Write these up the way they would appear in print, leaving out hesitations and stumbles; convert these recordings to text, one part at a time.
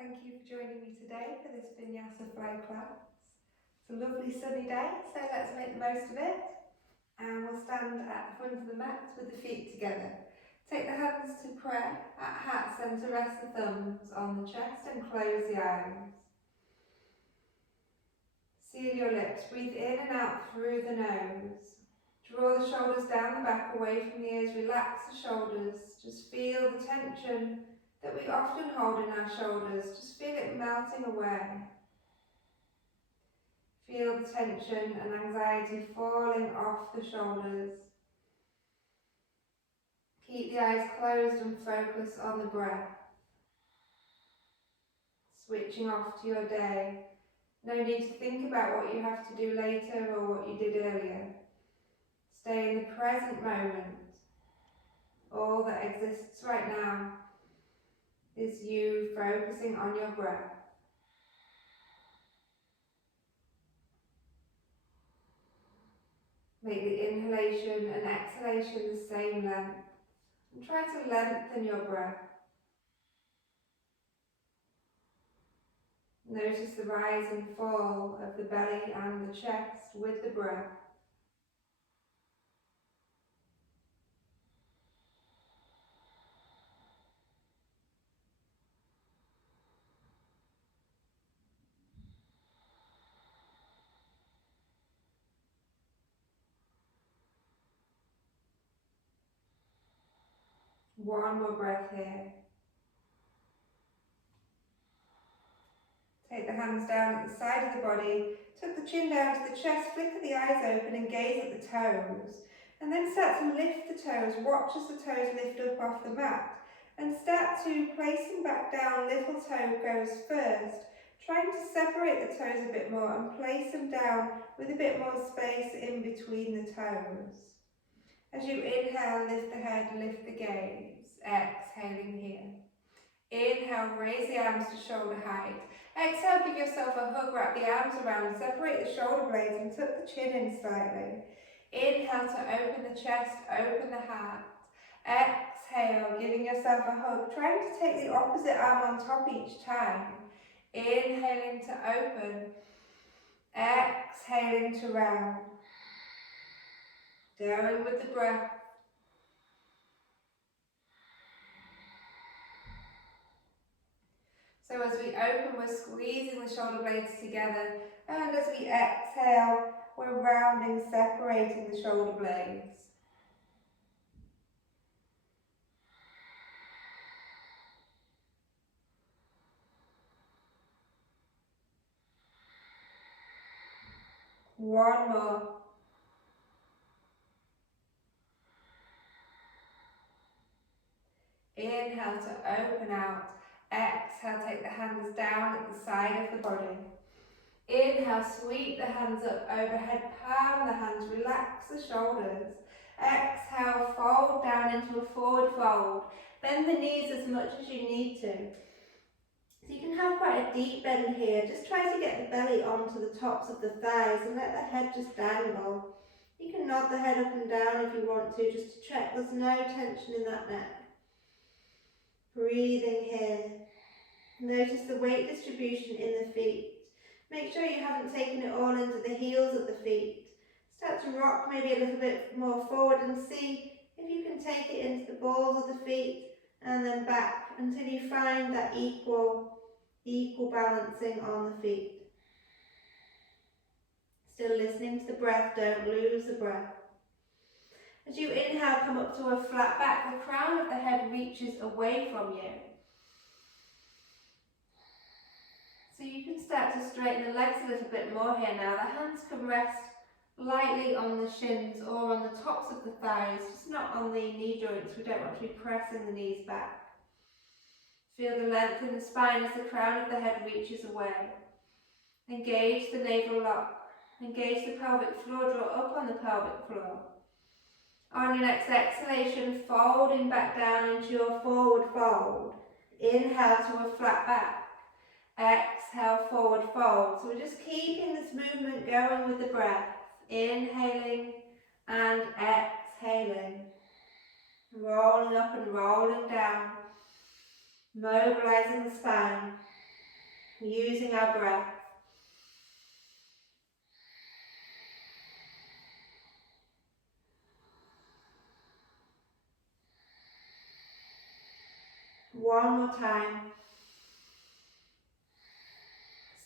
Thank you for joining me today for this Vinyasa flow class. It's a lovely sunny day, so let's make the most of it. And we'll stand at the front of the mat with the feet together. Take the hands to prayer. At heart centre, rest the thumbs on the chest and close the eyes. Seal your lips. Breathe in and out through the nose. Draw the shoulders down the back, away from the ears. Relax the shoulders. Just feel the tension that we often hold in our shoulders. Just feel it melting away. Feel the tension and anxiety falling off the shoulders. Keep the eyes closed and focus on the breath. Switching off to your day. No need to think about what you have to do later or what you did earlier. Stay in the present moment. All that exists right now is you focusing on your breath. Make the inhalation and exhalation the same length. And try to lengthen your breath. Notice the rise and fall of the belly and the chest with the breath. One more breath here. Take the hands down at the side of the body, tuck the chin down to the chest, flicker the eyes open and gaze at the toes. And then start to lift the toes, watch as the toes lift up off the mat. And start to place them back down, little toe goes first. Trying to separate the toes a bit more and place them down with a bit more space in between the toes. As you inhale, lift the head, lift the gaze. Exhaling here. Inhale, raise the arms to shoulder height. Exhale, give yourself a hug, wrap the arms around, separate the shoulder blades and tuck the chin in slightly. Inhale to open the chest, open the heart. Exhale, giving yourself a hug, trying to take the opposite arm on top each time. Inhaling to open. Exhaling to round. Going with the breath. So as we open, we're squeezing the shoulder blades together, and as we exhale, we're rounding, separating the shoulder blades. One more. Inhale to open out. Exhale, take the hands down at the side of the body. Inhale, sweep the hands up overhead, palm the hands, relax the shoulders. Exhale, fold down into a forward fold. Bend the knees as much as you need to. So you can have quite a deep bend here. Just try to get the belly onto the tops of the thighs and let the head just dangle. You can nod the head up and down if you want to, just to check there's no tension in that neck. Breathing here. Notice the weight distribution in the feet. Make sure you haven't taken it all into the heels of the feet. Start to rock maybe a little bit more forward and see if you can take it into the balls of the feet and then back until you find that equal balancing on the feet. Still listening to the breath, don't lose the breath. As you inhale, come up to a flat back. The crown of the head reaches away from you. So you can start to straighten the legs a little bit more here now. The hands can rest lightly on the shins or on the tops of the thighs, just not on the knee joints. We don't want to be pressing the knees back. Feel the length in the spine as the crown of the head reaches away. Engage the navel lock. Engage the pelvic floor, draw up on the pelvic floor. On your next exhalation, folding back down into your forward fold. Inhale to a flat back. Exhale, forward fold. So we're just keeping this movement going with the breath. Inhaling and exhaling. Rolling up and rolling down. Mobilizing the spine. using our breath. One more time.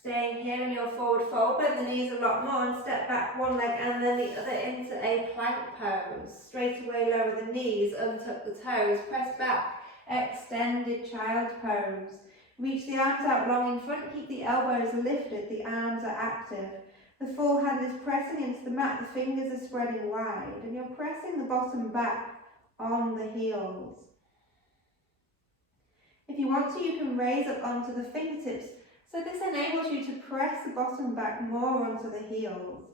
Staying here in your forward fold, bend the knees a lot more and step back one leg and then the other into a plank pose. Straight away lower the knees, untuck the toes, press back, extended child pose. Reach the arms out long in front, keep the elbows lifted, the arms are active. The forehand is pressing into the mat, the fingers are spreading wide, and you're pressing the bottom back on the heels. If you want to, you can raise up onto the fingertips, so this enables you to press the bottom back more onto the heels.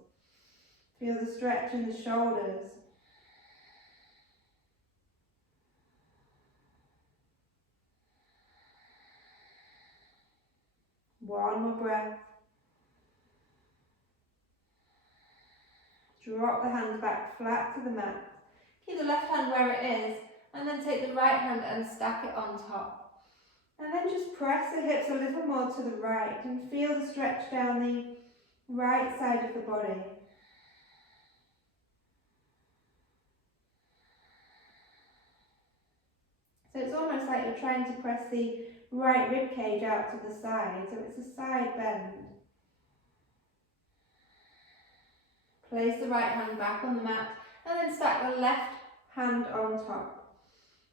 Feel the stretch in the shoulders. One more breath. Drop the hands back flat to the mat. Keep the left hand where it is, and then take the right hand and stack it on top. And then just press the hips a little more to the right and feel the stretch down the right side of the body. So it's almost like you're trying to press the right rib cage out to the side, so it's a side bend. Place the right hand back on the mat and then stack the left hand on top.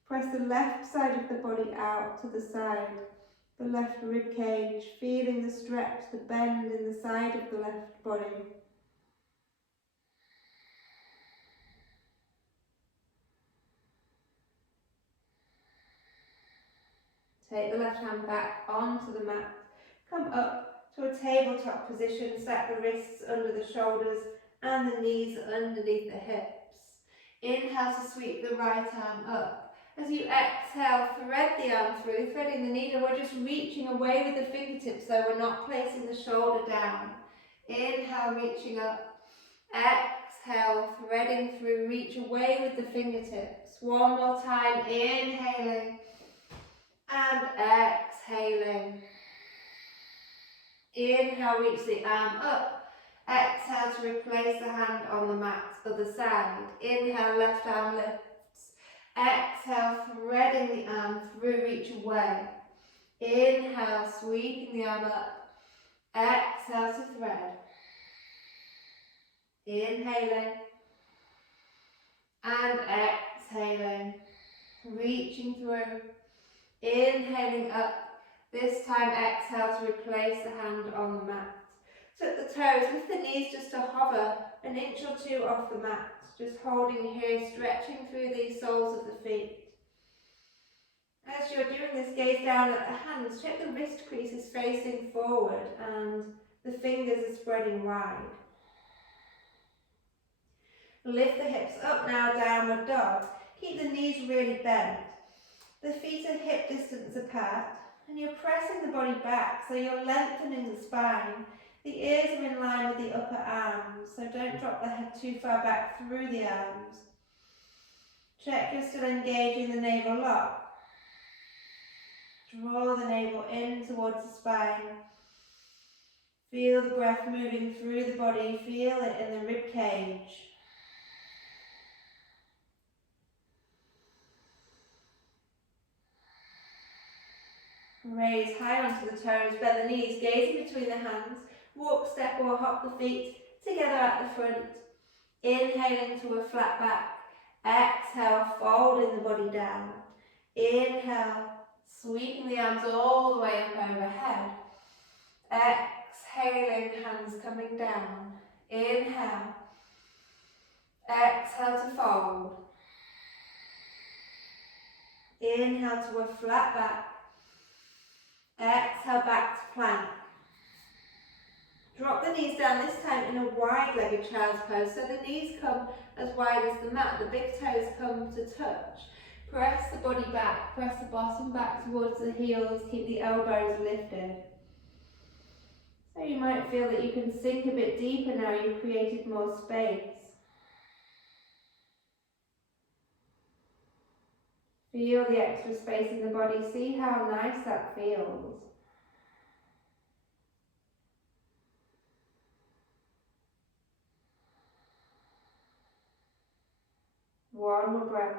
Press the left side of the body out to the side, the left rib cage, feeling the stretch, the bend in the side of the left body. Take the left hand back onto the mat. Come up to a tabletop position, stack the wrists under the shoulders and the knees underneath the hips. Inhale to sweep the right arm up. As you exhale, thread the arm through, threading the needle. We're just reaching away with the fingertips, so we're not placing the shoulder down. Inhale, reaching up. Exhale, threading through, reach away with the fingertips. One more time, inhaling and exhaling. Inhale, reach the arm up. Exhale to replace the hand on the mat, other side. Inhale, left arm lifts. Exhale, threading the arm through, reach away. Inhale, sweeping the arm up. Exhale to thread. Inhaling and exhaling, reaching through. Inhaling up. This time exhale to replace the hand on the mat. Tuck the toes, lift the knees just to hover an inch or two off the mat. Just holding here, stretching through the soles of the feet. As you're doing this, gaze down at the hands. Check the wrist creases facing forward and the fingers are spreading wide. Lift the hips up now, downward dog. Keep the knees really bent. The feet are hip distance apart and you're pressing the body back, so you're lengthening the spine. The ears are in line with the upper arms, so don't drop the head too far back through the arms. Check you're still engaging the navel lock. Draw the navel in towards the spine. Feel the breath moving through the body, feel it in the rib cage. Raise high onto the toes, bend the knees, gazing between the hands. Walk, step or hop the feet together at the front. Inhaling to a flat back. Exhale, folding the body down. Inhale, sweeping the arms all the way up overhead. Exhaling, hands coming down. Inhale. Exhale to fold. Inhale to a flat back. Exhale back to plank. Drop the knees down, this time in a wide-legged child's pose. So the knees come as wide as the mat, the big toes come to touch. Press the body back, press the bottom back towards the heels, keep the elbows lifted. So you might feel that you can sink a bit deeper now you've created more space. Feel the extra space in the body, see how nice that feels. One more breath.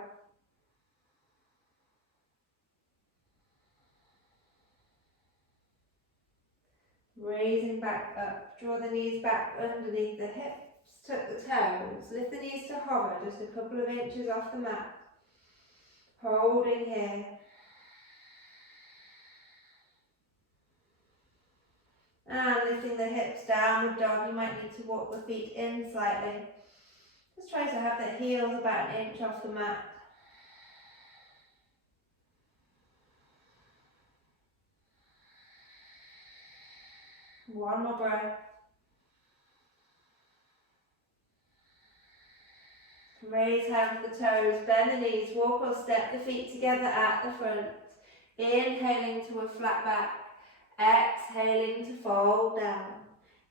Raising back up, draw the knees back underneath the hips, tuck the toes, lift the knees to hover just a couple of inches off the mat. Holding here. And lifting the hips, downward dog. You might need to walk the feet in slightly. Just try to have the heels about an inch off the mat. One more breath. Raise hands to the toes, bend the knees, walk or step the feet together at the front. Inhaling to a flat back. Exhaling to fold down.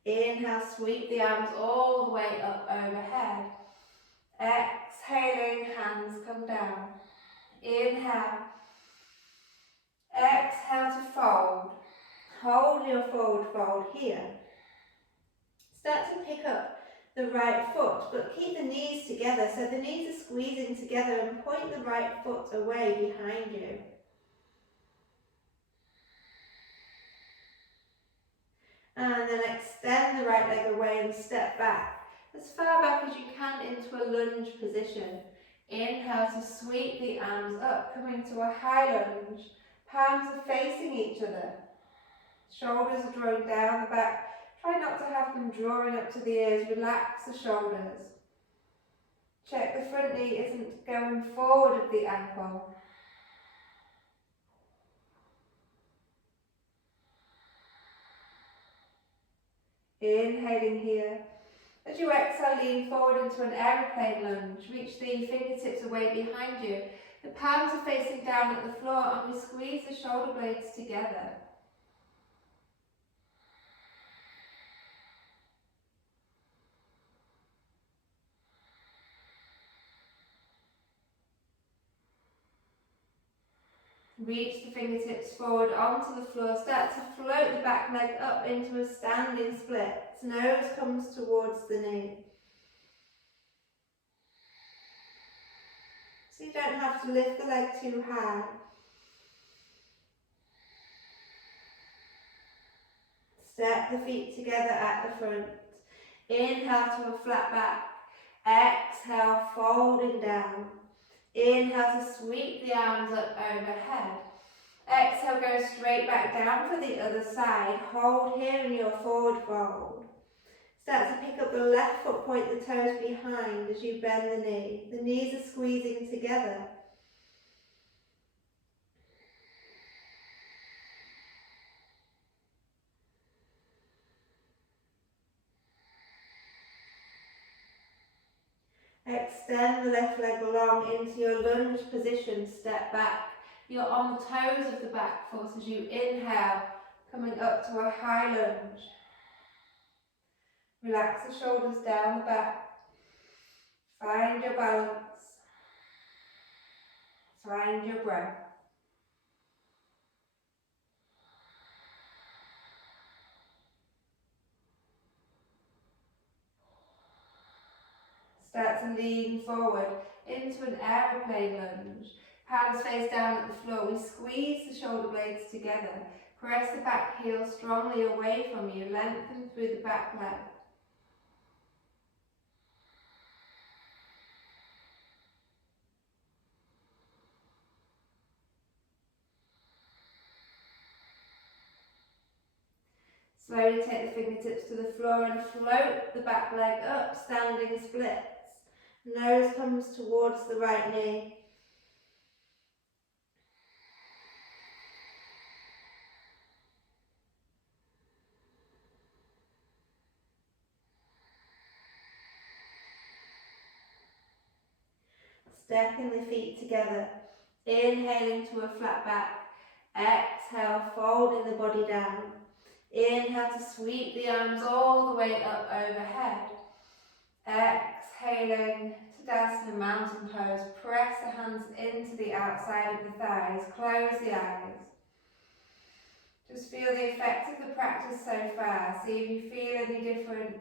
Inhale, sweep the arms all the way up overhead. Exhaling, hands come down. Inhale. Exhale to fold. Hold your forward fold here. Start to pick up the right foot, but keep the knees together so the knees are squeezing together, and point the right foot away behind you. And then extend the right leg away and step back as far back as you can into a lunge position. Inhale to sweep the arms up, coming to a high lunge. Palms are facing each other. Shoulders are drawing down the back. Try not to have them drawing up to the ears. Relax the shoulders. Check the front knee isn't going forward of the ankle. Inhaling here. As you exhale, lean forward into an aeroplane lunge. Reach the fingertips away behind you. The palms are facing down at the floor, and we squeeze the shoulder blades together. Reach the fingertips forward onto the floor. Start to float the back leg up into a standing split. Nose comes towards the knee. So you don't have to lift the leg too high. Step the feet together at the front. Inhale to a flat back. Exhale, folding down. Inhale to sweep the arms up overhead. Exhale, go straight back down for the other side. Hold here in your forward fold. Start to pick up the left foot, point the toes behind as you bend the knee. The knees are squeezing together. Extend the left leg long into your lunge position, step back. You're on the toes of the back foot as you inhale, coming up to a high lunge. Relax the shoulders down the back. Find your balance. Find your breath. Start to lean forward into an aeroplane lunge. Palms face down at the floor. We squeeze the shoulder blades together. Press the back heel strongly away from you. Lengthen through the back leg. Slowly take the fingertips to the floor and float the back leg up, standing splits. Nose comes towards the right knee. Stepping the feet together. Inhaling to a flat back. Exhale, folding the body down. Inhale to sweep the arms all the way up overhead. Exhaling to Tadasana mountain pose. Press the hands into the outside of the thighs. Close the eyes. Just feel the effect of the practice so far. See if you feel any different.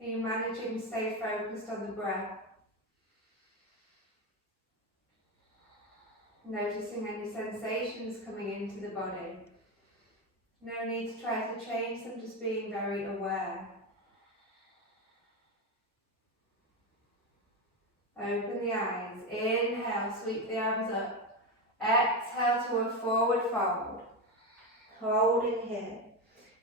Are you managing to stay focused on the breath? Noticing any sensations coming into the body. No need to try to change them, just being very aware. Open the eyes. Inhale, sweep the arms up. Exhale to a forward fold. Holding here.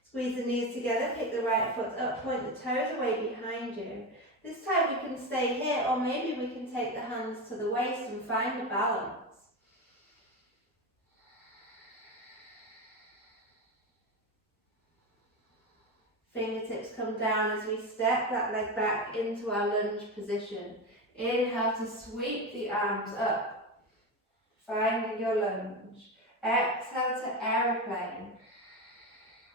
Squeeze the knees together, pick the right foot up, point the toes away behind you. This time we can stay here, or maybe we can take the hands to the waist and find a balance. Fingertips come down as we step that leg back into our lunge position. Inhale to sweep the arms up, finding your lunge. Exhale to aeroplane.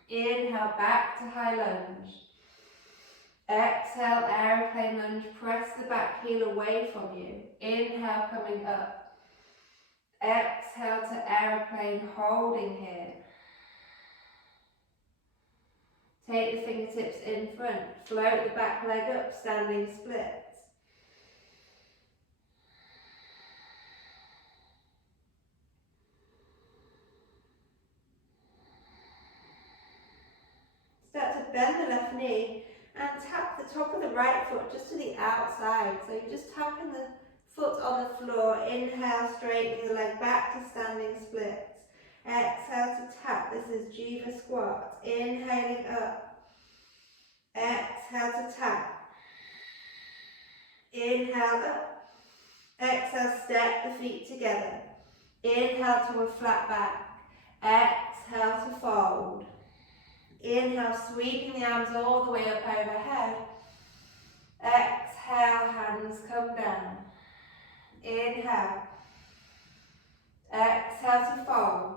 Inhale back to high lunge. Exhale, aeroplane lunge. Press the back heel away from you. Inhale, coming up. Exhale to aeroplane, holding here. Take the fingertips in front. Float the back leg up, standing splits. Start to bend the left knee and tap the top of the right foot just to the outside. So you're just tapping the foot on the floor. Inhale, straightening the leg back to standing splits. Exhale to tap. This is Jiva squat. Inhaling up. Exhale to tap. Inhale up. Exhale, step the feet together. Inhale to a flat back. Exhale to fold. Inhale, sweeping the arms all the way up overhead. Exhale, hands come down. Inhale. Exhale to fold.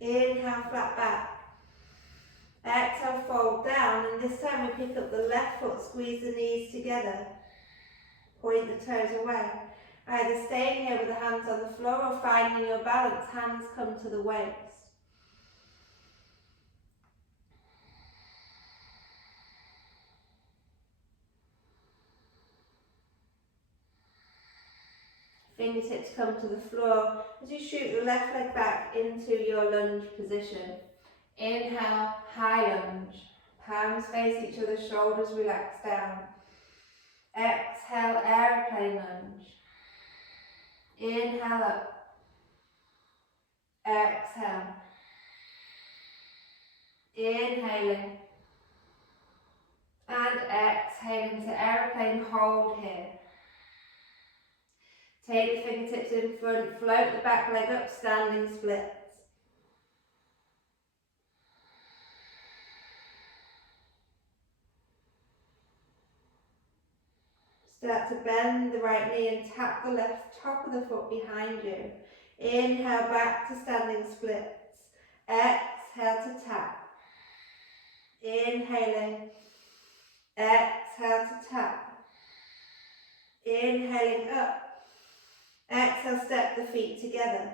Inhale, flat back. Exhale, fold down, and this time we pick up the left foot, squeeze the knees together. Point the toes away. Either staying here with the hands on the floor or finding your balance, hands come to the waist. Fingertips come to the floor as you shoot the left leg back into your lunge position. Inhale, high lunge. Palms face each other, shoulders relax down. Exhale, aeroplane lunge. Inhale up. Exhale. Inhaling. And exhaling to aeroplane, hold here. Take the fingertips in front, float the back leg up, standing splits. Start to bend the right knee and tap the left top of the foot behind you. Inhale back to standing splits. Exhale to tap. Inhaling. Exhale to tap. Inhaling up. Exhale, step the feet together.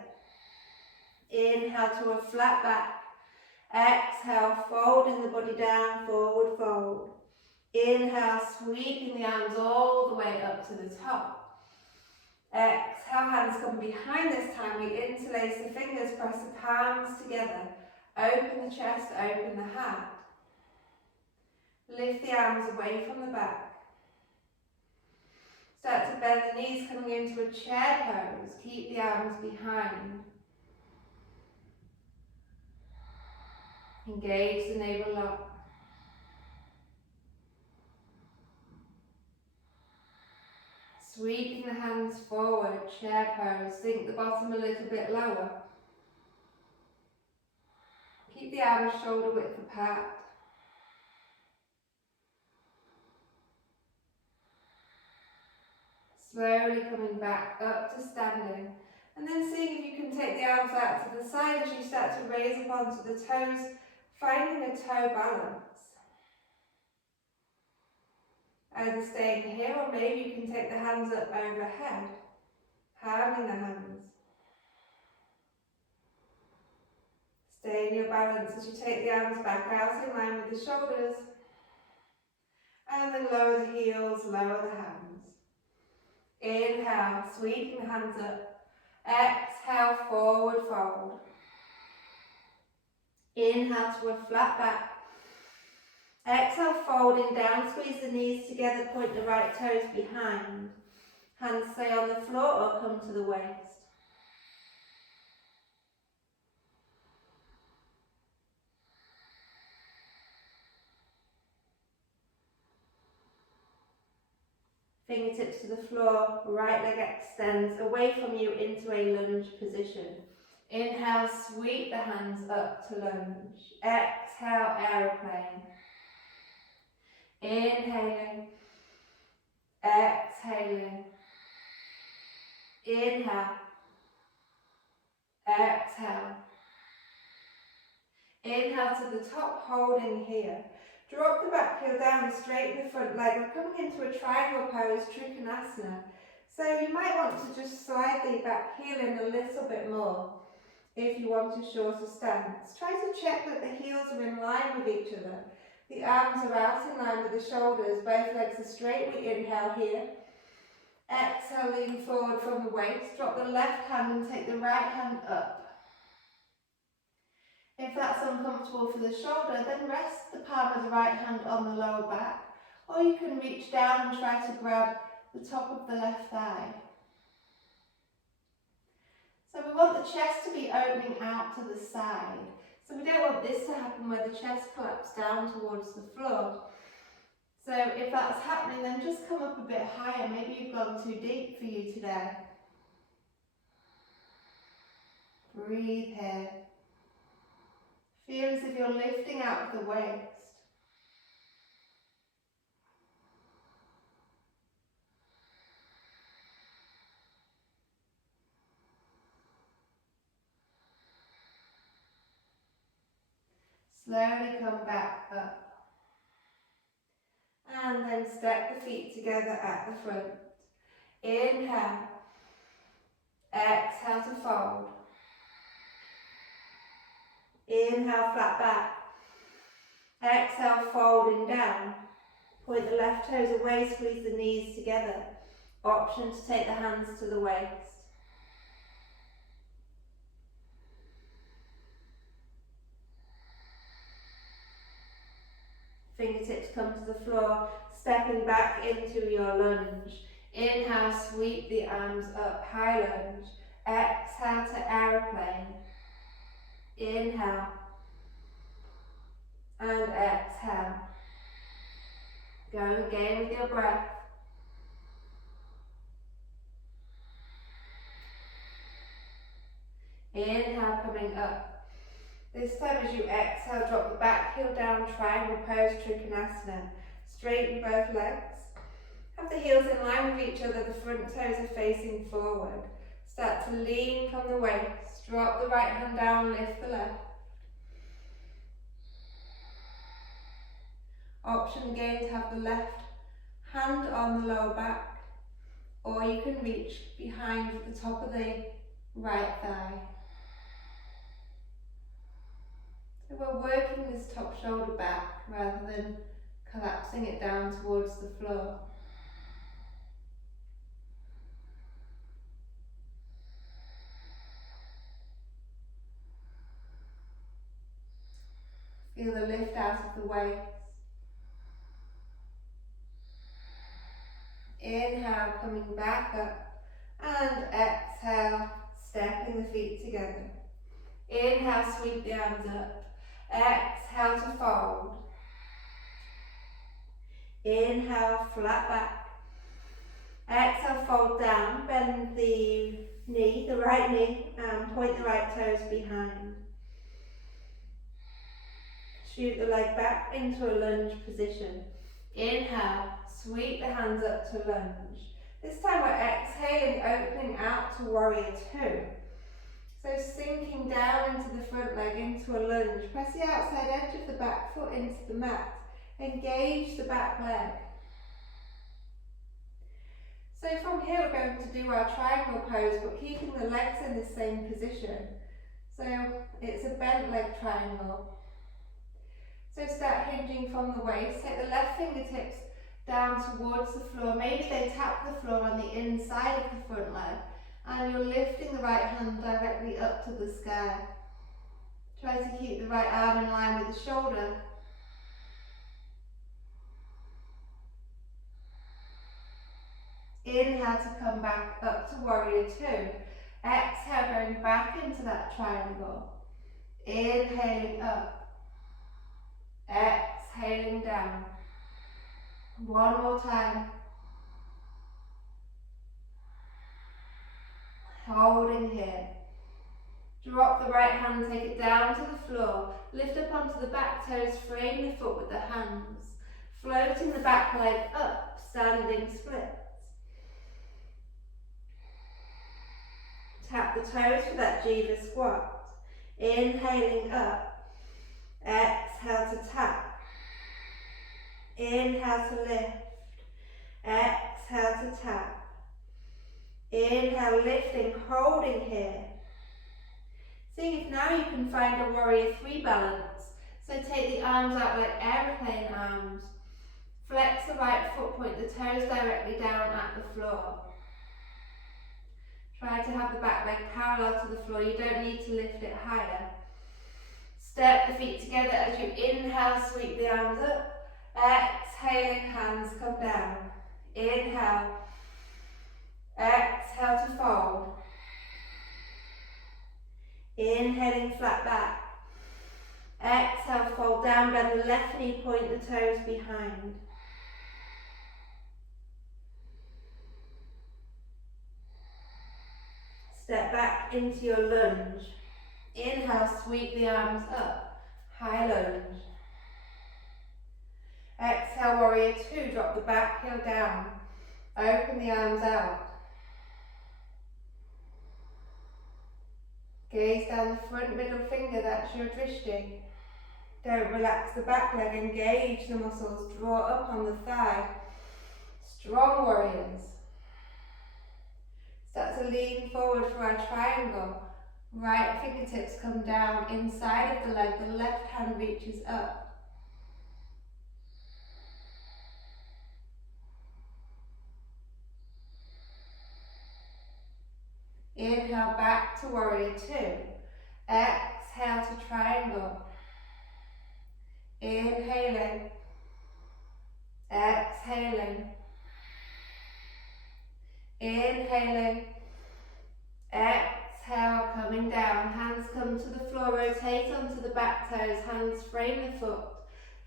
Inhale to a flat back. Exhale, folding the body down, forward fold. Inhale, sweeping the arms all the way up to the top. Exhale, hands come behind this time. We interlace the fingers, press the palms together. Open the chest, open the heart. Lift the arms away from the back. Start to bend the knees, coming into a chair pose. Keep the arms behind. Engage the navel lock. Sweeping the hands forward, chair pose. Sink the bottom a little bit lower. Keep the arms shoulder width apart. Slowly coming back up to standing, and then seeing if you can take the arms out to the side as you start to raise up onto the toes, finding a toe balance. Either staying here or maybe you can take the hands up overhead, palming the hands. Stay in your balance as you take the arms back out in line with the shoulders, and then lower the heels, lower the hands. Inhale, sweeping the hands up. Exhale, forward fold. Inhale to a flat back. Exhale, folding down, squeeze the knees together, point the right toes behind. Hands stay on the floor or come to the waist. Fingertips to the floor, right leg extends away from you into a lunge position. Inhale, sweep the hands up to lunge. Exhale, aeroplane. Inhaling, exhaling. Inhale, exhale. Inhale to the top, holding here. Drop the back heel down, straighten the front leg. We're coming into a triangle pose, Trikonasana. So you might want to just slide the back heel in a little bit more if you want a shorter stance. Try to check that the heels are in line with each other. The arms are out in line with the shoulders. Both legs are straight. We inhale here. Exhale, lean forward from the waist. Drop the left hand and take the right hand up. If that's uncomfortable for the shoulder, then rest the palm of the right hand on the lower back, or you can reach down and try to grab the top of the left thigh. So we want the chest to be opening out to the side. So we don't want this to happen where the chest collapses down towards the floor. So if that's happening, then just come up a bit higher. Maybe you've gone too deep for you today. Breathe here. Feel as if you're lifting out of the waist. Slowly come back up. And then step the feet together at the front. Inhale. Exhale to fold. Inhale, flat back. Exhale, folding down. Point the left toes away, squeeze the knees together. Option to take the hands to the waist. Fingertips come to the floor, stepping back into your lunge. Inhale, sweep the arms up, high lunge. Exhale to aeroplane. Inhale and exhale. Go again with your breath. Inhale, coming up. This time as you exhale, drop the back heel down, triangle pose, Trikonasana. Straighten both legs. Have the heels in line with each other, the front toes are facing forward. Start to lean from the waist. Drop the right hand down, lift the left. Option again to have the left hand on the lower back, or you can reach behind the top of the right thigh. So we're working this top shoulder back rather than collapsing it down towards the floor. Feel the lift out of the waist. Inhale, coming back up, and exhale, stepping the feet together. Inhale, sweep the arms up. Exhale to fold. Inhale, flat back. Exhale, fold down, bend the knee, the right knee, and point the right toes behind. Shoot the leg back into a lunge position. Inhale, sweep the hands up to lunge. This time we're exhaling, opening out to warrior two. So sinking down into the front leg, into a lunge. Press the outside edge of the back foot into the mat. Engage the back leg. So from here we're going to do our triangle pose, but keeping the legs in the same position. So it's a bent leg triangle. So start hinging from the waist. Take the left fingertips down towards the floor. Maybe they tap the floor on the inside of the front leg, and you're lifting the right hand directly up to the sky. Try to keep the right arm in line with the shoulder. Inhale to come back up to warrior two. Exhale, going back into that triangle. Inhaling up. Exhaling down. One more time. Holding here. Drop the right hand, take it down to the floor. Lift up onto the back toes, frame the foot with the hands. Floating the back leg up, standing splits. Tap the toes for that jiva squat. Inhaling up. Exhale to tap. Inhale to lift. Exhale to tap. Inhale, lifting, holding here. See if now you can find a warrior three balance. So take the arms out like aeroplane arms. Flex the right foot, point the toes directly down at the floor. Try to have the back leg parallel to the floor. You don't need to lift it higher. Step the feet together as you inhale, sweep the arms up. Exhaling, hands come down. Inhale. Exhale to fold. Inhaling, flat back. Exhale, fold down, bend the left knee, point the toes behind. Step back into your lunge. Inhale, sweep the arms up. High lunge. Exhale, warrior two, drop the back heel down. Open the arms out. Gaze down the front middle finger, that's your drishti. Don't relax the back leg, engage the muscles, draw up on the thigh. Strong warriors. Start to lean forward for our triangle. Right fingertips come down inside of the leg, the left hand reaches up. Inhale back to warrior two. Exhale to triangle. Inhaling. Exhaling. Inhaling. Exhale, coming down. Hands come to the floor, rotate onto the back toes, hands frame the foot.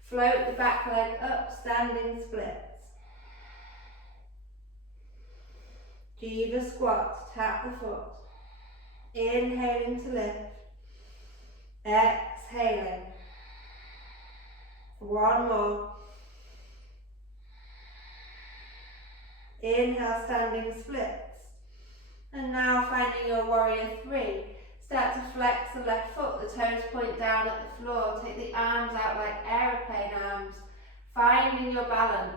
Float the back leg up, standing splits. Jiva squat, tap the foot. Inhaling to lift. Exhaling. One more. Inhale, standing splits. And now finding your warrior three. Start to flex the left foot, the toes point down at the floor. Take the arms out like aeroplane arms. Finding your balance.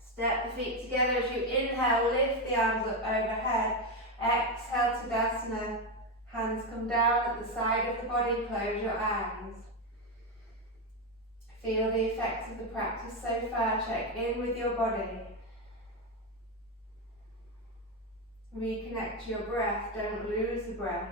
Step the feet together as you inhale, lift the arms up overhead. Exhale, Tadasana. Hands come down at the side of the body, close your eyes. Feel the effects of the practice so far, check in with your body. Reconnect to your breath, don't lose the breath.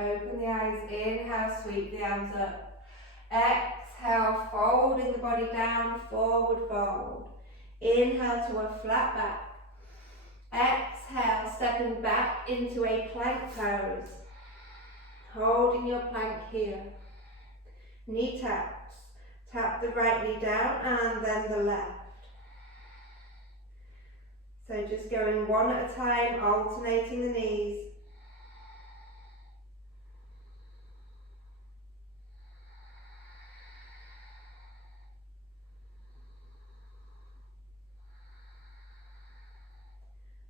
Open the eyes, inhale, sweep the arms up. Exhale, folding the body down, forward fold. Inhale to a flat back. Exhale, stepping back into a plank pose. Holding your plank here. Knee taps. Tap the right knee down and then the left. So just going one at a time, alternating the knees.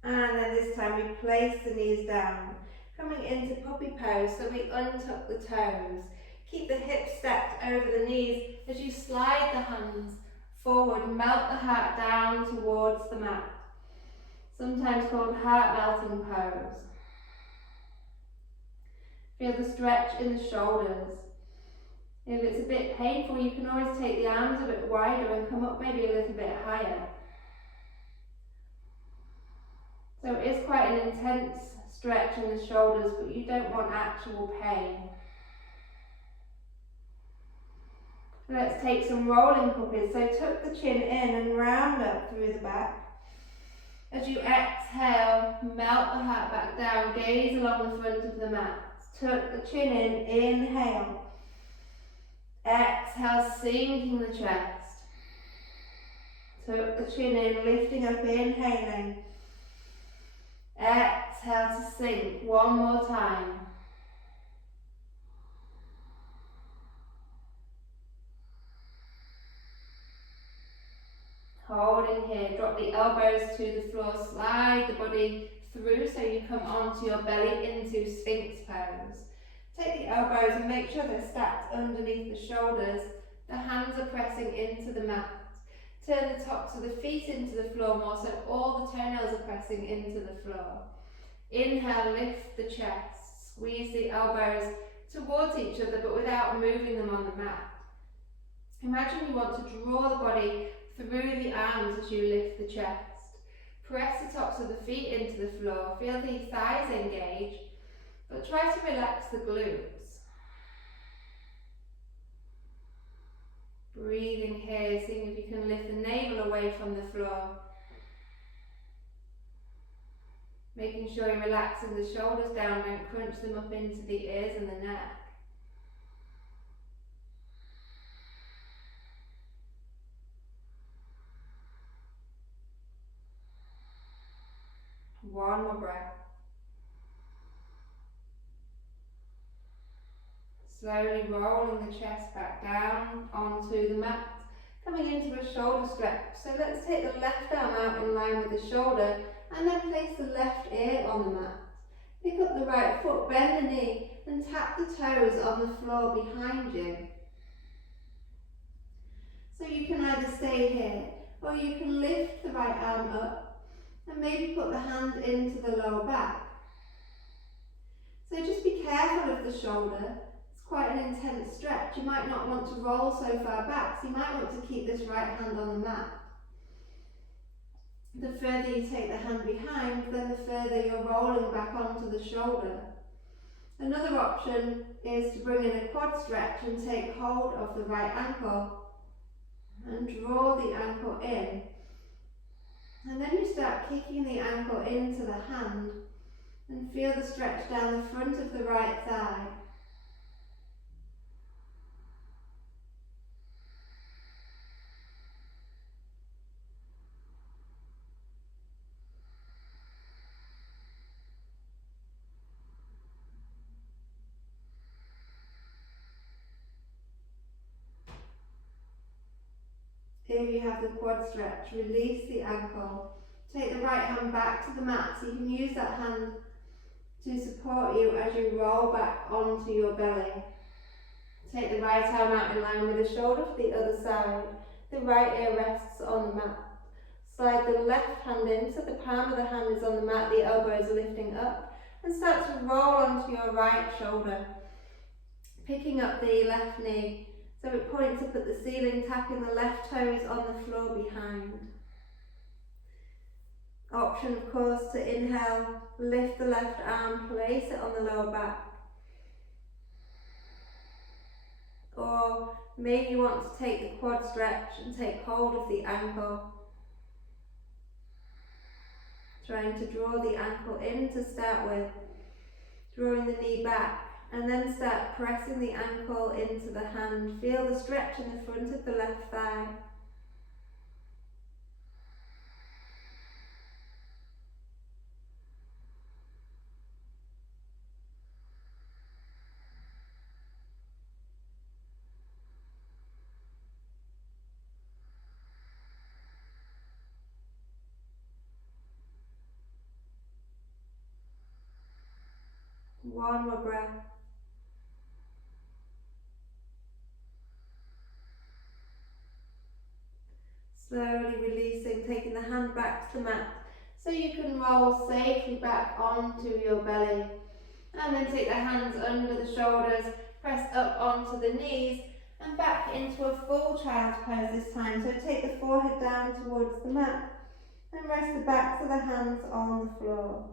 And then this time we place the knees down. Coming into puppy pose, so we untuck the toes. Keep the hips stacked over the knees as you slide the hands forward, melt the heart down towards the mat. Sometimes called heart melting pose. Feel the stretch in the shoulders. If it's a bit painful, you can always take the arms a bit wider and come up maybe a little bit higher. So it is quite an intense stretch in the shoulders, but you don't want actual pain. Let's take some rolling puppies. So tuck the chin in and round up through the back. As you exhale, melt the heart back down, gaze along the front of the mat. Tuck the chin in, inhale. Exhale, sinking the chest. Tuck the chin in, lifting up, inhaling. Exhale to sink, one more time. Holding here, drop the elbows to the floor, slide the body through so you come onto your belly into Sphinx pose. Take the elbows and make sure they're stacked underneath the shoulders. The hands are pressing into the mat. Turn the tops of the feet into the floor more so all the toenails are pressing into the floor. Inhale, lift the chest, squeeze the elbows towards each other but without moving them on the mat. Imagine you want to draw the body through the arms as you lift the chest. Press the tops of the feet into the floor, feel the thighs engage, but try to relax the glutes. Breathing here, seeing if you can lift the navel away from the floor. Making sure you're relaxing the shoulders down, don't crunch them up into the ears and the neck. One more breath. Slowly rolling the chest back down onto the mat, coming into a shoulder stretch. So let's take the left arm out in line with the shoulder and then place the left ear on the mat. Pick up the right foot, bend the knee and tap the toes on the floor behind you. So you can either stay here or you can lift the right arm up and maybe put the hand into the lower back. So just be careful of the shoulder. It's quite an intense stretch. You might not want to roll so far back, so you might want to keep this right hand on the mat. The further you take the hand behind, then the further you're rolling back onto the shoulder. Another option is to bring in a quad stretch and take hold of the right ankle and draw the ankle in. And then you start kicking the ankle into the hand and feel the stretch down the front of the right thigh. If you have the quad stretch, release the ankle. Take the right hand back to the mat so you can use that hand to support you as you roll back onto your belly. Take the right arm out in line with the shoulder for the other side. The right ear rests on the mat. Slide the left hand in so the palm of the hand is on the mat, the elbow is lifting up, and start to roll onto your right shoulder. Picking up the left knee so it points up at the ceiling, tapping the left toes on the floor behind. Option, of course, to inhale, lift the left arm, place it on the lower back. Or maybe you want to take the quad stretch and take hold of the ankle. Trying to draw the ankle in to start with, drawing the knee back, and then start pressing the ankle into the hand. Feel the stretch in the front of the left thigh. One more breath. Slowly releasing, taking the hand back to the mat so you can roll safely back onto your belly. And then take the hands under the shoulders, press up onto the knees and back into a full child's pose this time. So take the forehead down towards the mat and rest the backs of the hands on the floor.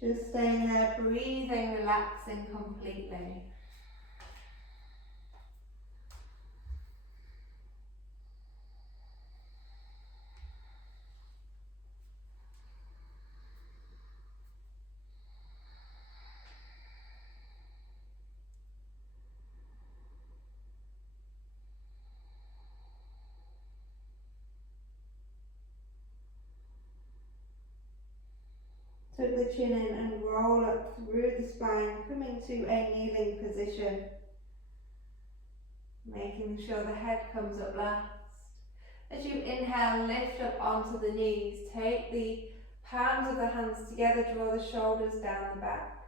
Just staying there, breathing, relaxing completely. Tuck the chin in and roll up through the spine, coming to a kneeling position. Making sure the head comes up last. As you inhale, lift up onto the knees. Take the palms of the hands together, draw the shoulders down the back.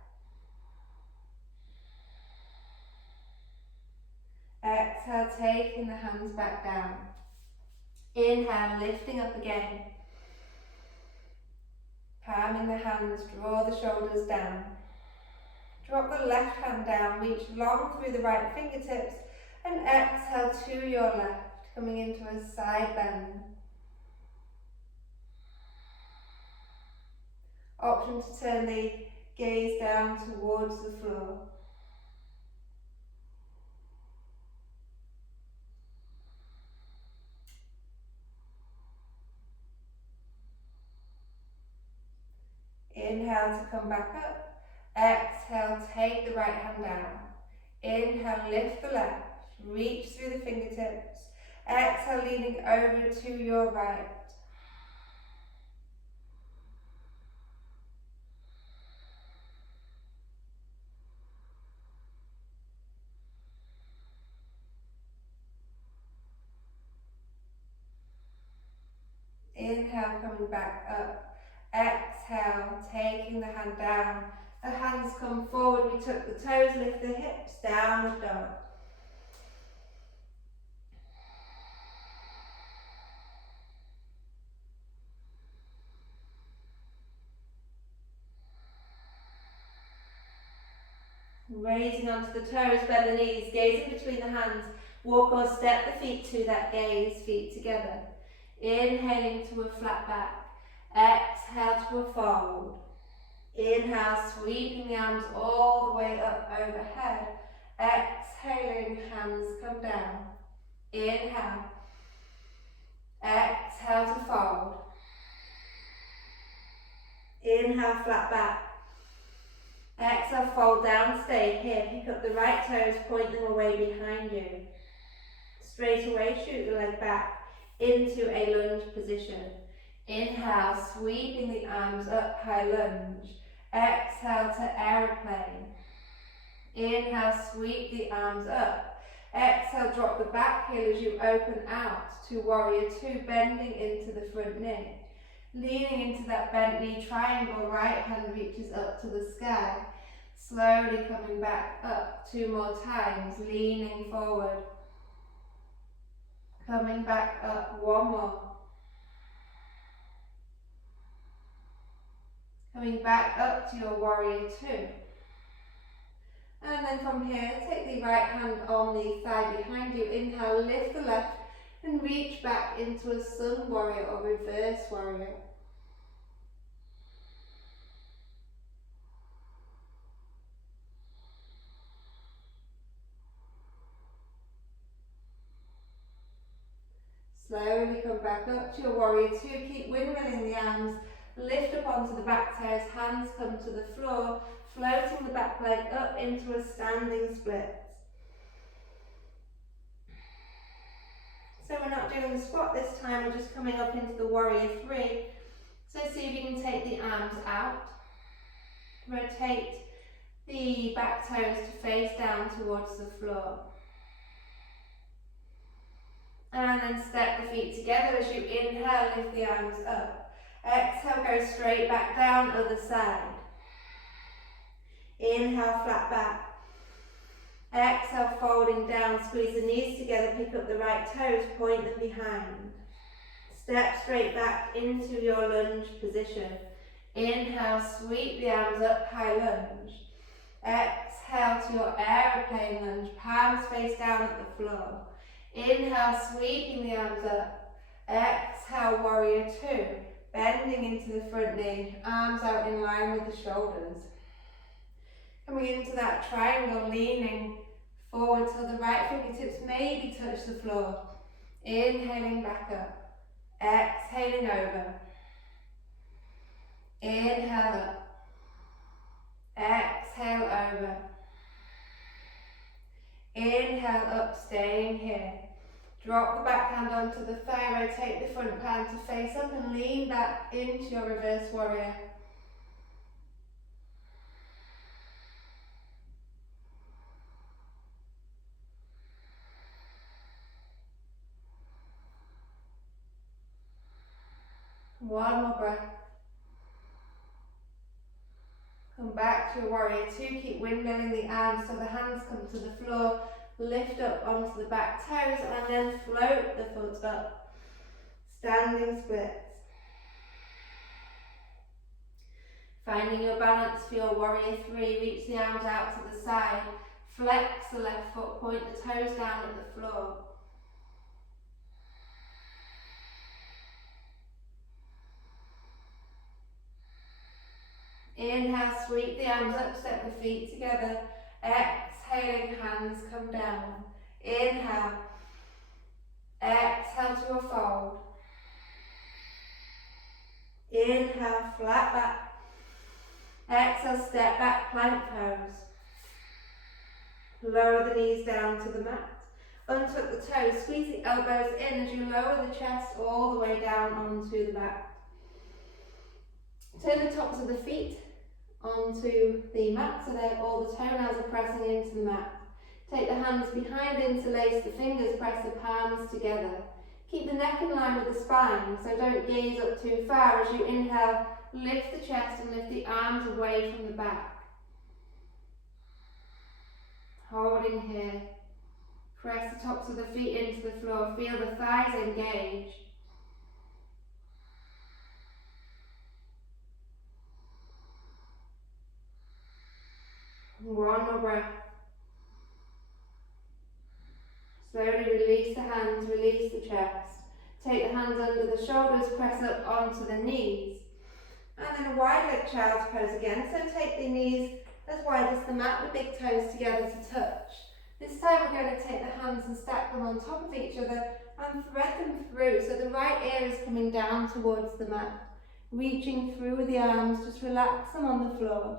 Exhale, taking the hands back down. Inhale, lifting up again. Palming the hands, draw the shoulders down. Drop the left hand down, reach long through the right fingertips and exhale to your left, coming into a side bend. Option to turn the gaze down towards the floor. Inhale to come back up. Exhale, take the right hand down. Inhale, lift the left. Reach through the fingertips. Exhale, leaning over to your right. Inhale, coming back up. Exhale, taking the hand down. The hands come forward, we tuck the toes, lift the hips, downward dog. Raising onto the toes, bend the knees, gazing between the hands. Walk or step the feet to that gaze, feet together. Inhaling to a flat back. Exhale to a fold. Inhale, sweeping the arms all the way up overhead. Exhaling, hands come down. Inhale. Exhale to fold. Inhale, flat back. Exhale, fold down, stay here. Pick up the right toes, point them away behind you. Straight away, shoot the leg back into a lunge position. Inhale, sweeping the arms up, high lunge. Exhale to aeroplane. Inhale, sweep the arms up. Exhale, drop the back heel as you open out to warrior two, bending into the front knee. Leaning into that bent knee, triangle, right hand reaches up to the sky. Slowly coming back up, two more times, leaning forward. Coming back up, one more. Coming back up to your warrior two. And then from here, take the right hand on the thigh behind you. Inhale, lift the left and reach back into a sun warrior or reverse warrior. Slowly come back up to your warrior two. Keep windmilling the arms. Lift up onto the back toes. Hands come to the floor. Floating the back leg up into a standing split. So we're not doing the squat this time. We're just coming up into the warrior three. So see if you can take the arms out. Rotate the back toes to face down towards the floor. And then step the feet together as you inhale, lift the arms up. Exhale, go straight back down, other side. Inhale, flat back. Exhale, folding down, squeeze the knees together, pick up the right toes, point them behind. Step straight back into your lunge position. Inhale, sweep the arms up, high lunge. Exhale to your aeroplane lunge, palms face down at the floor. Inhale, sweeping the arms up. Exhale, warrior two, bending into the front knee, arms out in line with the shoulders. Coming into that triangle, leaning forward till the right fingertips maybe touch the floor. Inhaling back up. Exhaling over. Inhale up. Exhale over. Inhale up, staying here. Drop the back hand onto the thigh, rotate the front palm to face up and lean back into your reverse warrior. One more breath. Come back to your warrior two. Keep windmilling the arms so the hands come to the floor. Lift up onto the back toes and then float the foot up. Standing splits. Finding your balance for your warrior three. Reach the arms out to the side. Flex the left foot. Point the toes down at the floor. Inhale, sweep the arms up, step the feet together. Exhaling, hands come down. Inhale. Exhale to a fold. Inhale, flat back. Exhale, step back, plank pose. Lower the knees down to the mat. Untuck the toes, squeeze the elbows in as you lower the chest all the way down onto the back. Turn the tops of the feet onto the mat so that all the toenails are pressing into the mat. Take the hands behind, interlace the fingers, press the palms together. Keep the neck in line with the spine, so don't gaze up too far. As you inhale, lift the chest and lift the arms away from the back. Holding here. Press the tops of the feet into the floor. Feel the thighs engage. One more breath. Slowly release the hands, release the chest. Take the hands under the shoulders, press up onto the knees. And then a wide leg child's pose again. So take the knees as wide as the mat, the big toes together to touch. This time we're going to take the hands and stack them on top of each other and thread them through so the right ear is coming down towards the mat. Reaching through with the arms, just relax them on the floor.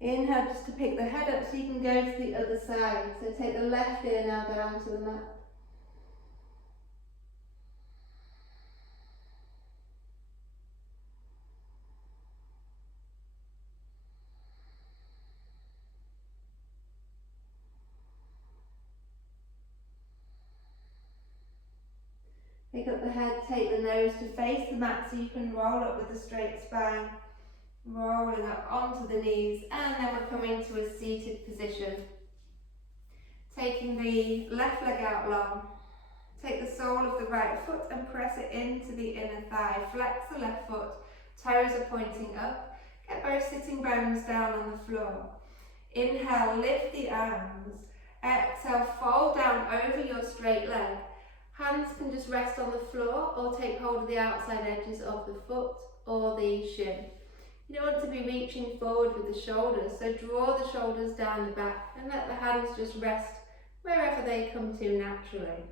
Inhale just to pick the head up so you can go to the other side. So take the left ear now down to the mat. Pick up the head, take the nose to face the mat so you can roll up with a straight spine. Rolling up onto the knees, and then we're coming to a seated position. Taking the left leg out long, take the sole of the right foot and press it into the inner thigh. Flex the left foot, toes are pointing up. Get both sitting bones down on the floor. Inhale, lift the arms. Exhale, fold down over your straight leg. Hands can just rest on the floor or take hold of the outside edges of the foot or the shin. You don't want to be reaching forward with the shoulders, so draw the shoulders down the back and let the hands just rest wherever they come to naturally.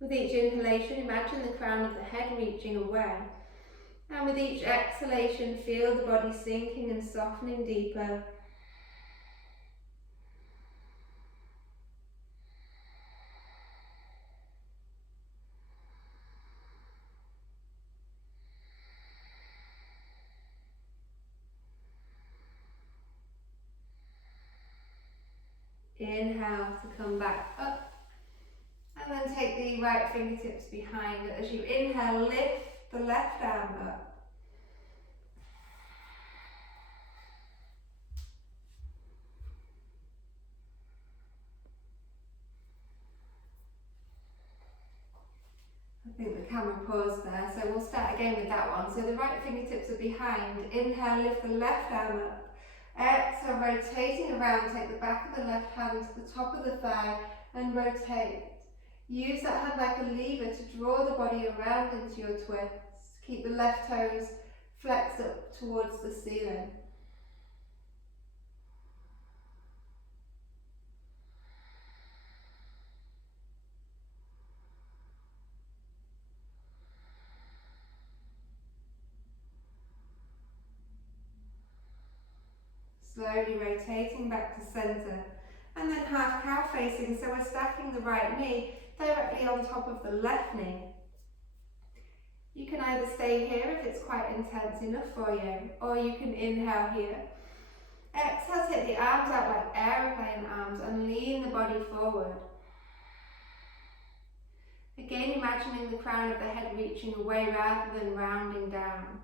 With each inhalation, imagine the crown of the head reaching away. And with each exhalation, feel the body sinking and softening deeper. Inhale to come back up. And then take the right fingertips behind. As you inhale, lift the left arm up. I think the camera paused there, so we'll start again with that one. So the right fingertips are behind. Inhale, lift the left arm up. Exhale, rotating around, take the back of the left hand to the top of the thigh and rotate. Use that hand like a lever to draw the body around into your twists. Keep the left toes flexed up towards the ceiling. Slowly rotating back to centre. And then half cow facing, so we're stacking the right knee directly on top of the left knee. You can either stay here if it's quite intense enough for you, or you can inhale here. Exhale, take the arms out like aeroplane arms and lean the body forward. Again, imagining the crown of the head reaching away rather than rounding down.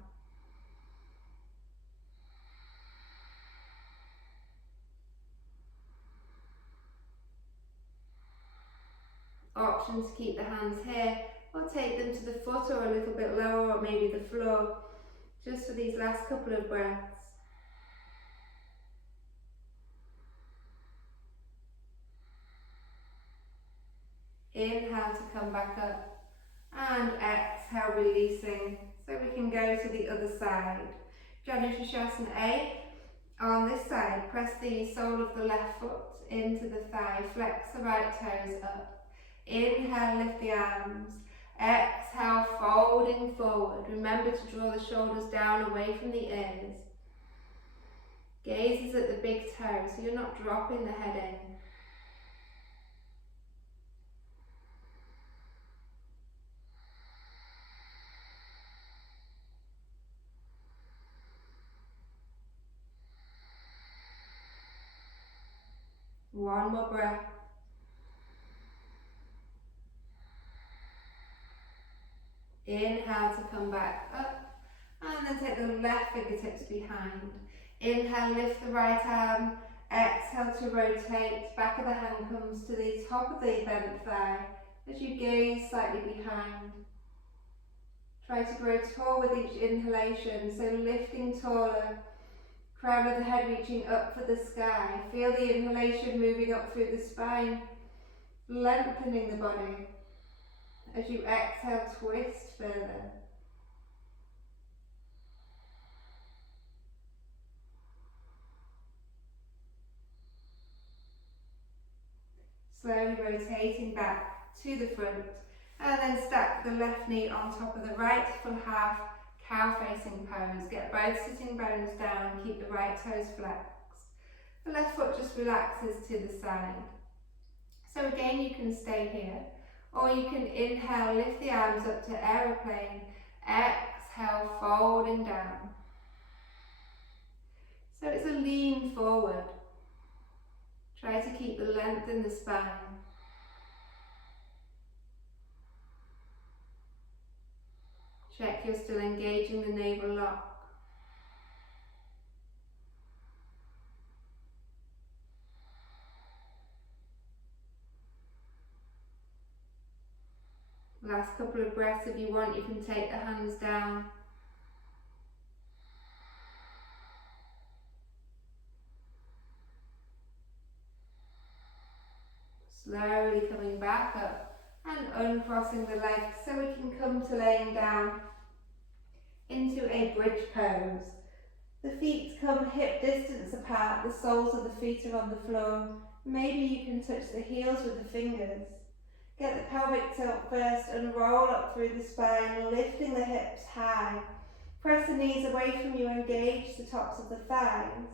Option to keep the hands here or take them to the foot or a little bit lower or maybe the floor, just for these last couple of breaths. Inhale to come back up and exhale, releasing, so we can go to the other side. Janushasana A. On this side, press the sole of the left foot into the thigh, flex the right toes up. Inhale, lift the arms. Exhale, folding forward. Remember to draw the shoulders down away from the ears. Gaze is at the big toe, so you're not dropping the head in. One more breath. Inhale to come back up, and then take the left fingertips behind. Inhale, lift the right arm. Exhale to rotate. Back of the hand comes to the top of the bent thigh as you gaze slightly behind. Try to grow tall with each inhalation, so lifting taller. Crown of the head reaching up for the sky. Feel the inhalation moving up through the spine, lengthening the body. As you exhale, twist further. Slowly rotating back to the front, and then stack the left knee on top of the right for half cow facing pose. Get both sitting bones down, keep the right toes flexed. The left foot just relaxes to the side. So again, you can stay here, or you can inhale, lift the arms up to aeroplane. Exhale, folding down. So it's a lean forward. Try to keep the length in the spine. Check you're still engaging the navel lock. Last couple of breaths. If you want, you can take the hands down. Slowly coming back up and uncrossing the legs so we can come to laying down into a bridge pose. The feet come hip distance apart, the soles of the feet are on the floor. Maybe you can touch the heels with the fingers. Get the pelvic tilt first and roll up through the spine, lifting the hips high. Press the knees away from you, engage the tops of the thighs.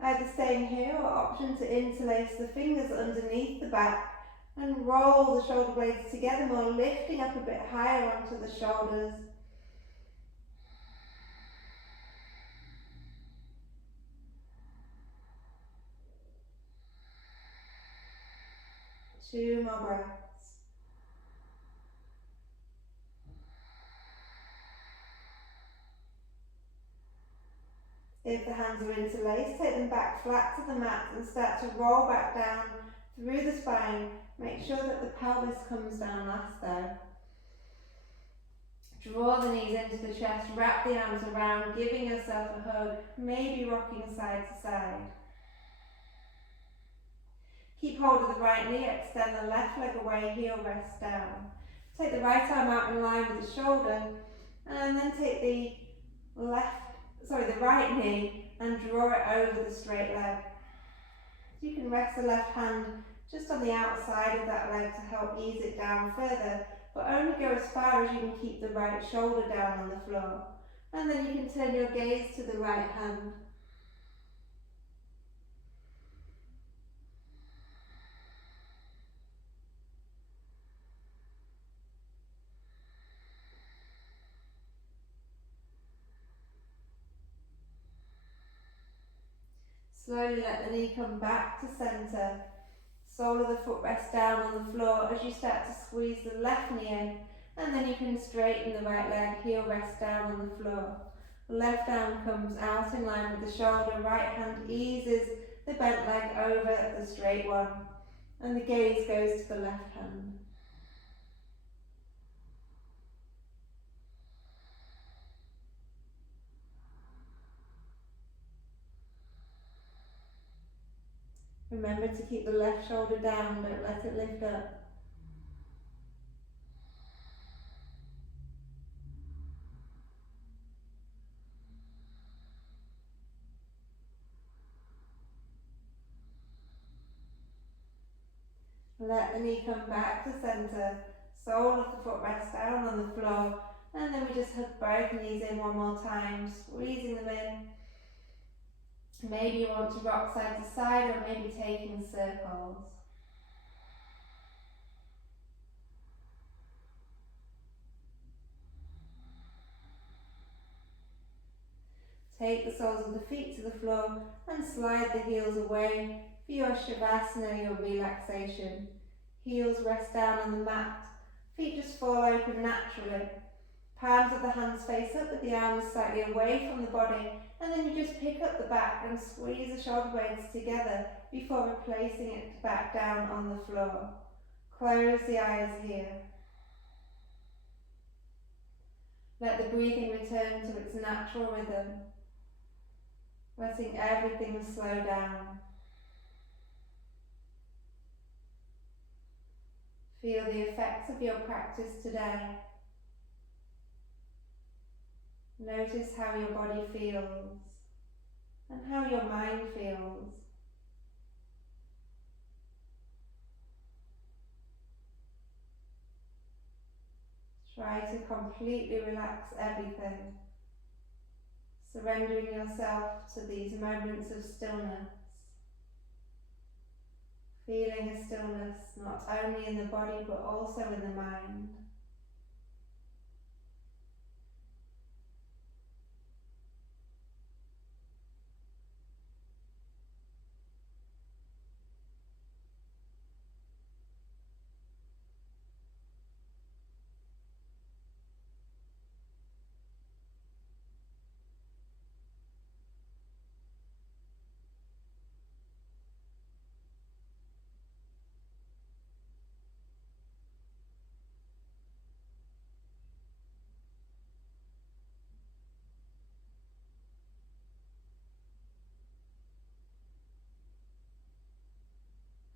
Either staying here or option to interlace the fingers underneath the back and roll the shoulder blades together more, lifting up a bit higher onto the shoulders. 2 more breaths. If the hands are interlaced, take them back flat to the mat and start to roll back down through the spine. Make sure that the pelvis comes down last though. Draw the knees into the chest, wrap the arms around, giving yourself a hug, maybe rocking side to side. Keep hold of the right knee, extend the left leg away, heel rests down. Take the right arm out in line with the shoulder, and then take the right knee and draw it over the straight leg. You can rest the left hand just on the outside of that leg to help ease it down further, but only go as far as you can keep the right shoulder down on the floor. And then you can turn your gaze to the right hand. Slowly let the knee come back to centre. Sole of the foot rests down on the floor as you start to squeeze the left knee in, and then you can straighten the right leg, heel rests down on the floor. Left arm comes out in line with the shoulder, right hand eases the bent leg over the straight one, and the gaze goes to the left hand. Remember to keep the left shoulder down, don't let it lift up. Let the knee come back to centre, sole of the foot rests down on the floor, and then we just hug both knees in one more time, squeezing them in. Maybe you want to rock side to side, or maybe taking circles. Take the soles of the feet to the floor and slide the heels away for your shavasana, your relaxation. Heels rest down on the mat, feet just fall open naturally. Palms of the hands face up with the arms slightly away from the body, and then you just pick up the back and squeeze the shoulder blades together before replacing it back down on the floor. Close the eyes here. Let the breathing return to its natural rhythm, letting everything slow down. Feel the effects of your practice today. Notice how your body feels and how your mind feels. Try to completely relax everything, surrendering yourself to these moments of stillness. Feeling a stillness not only in the body but also in the mind.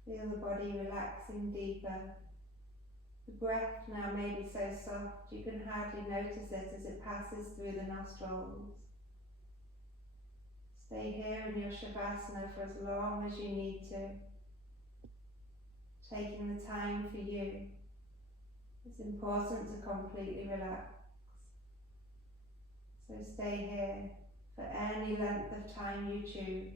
Feel the body relaxing deeper. The breath now may be so soft you can hardly notice it as it passes through the nostrils. Stay here in your shavasana for as long as you need to, taking the time for you. It's important to completely relax. So stay here for any length of time you choose.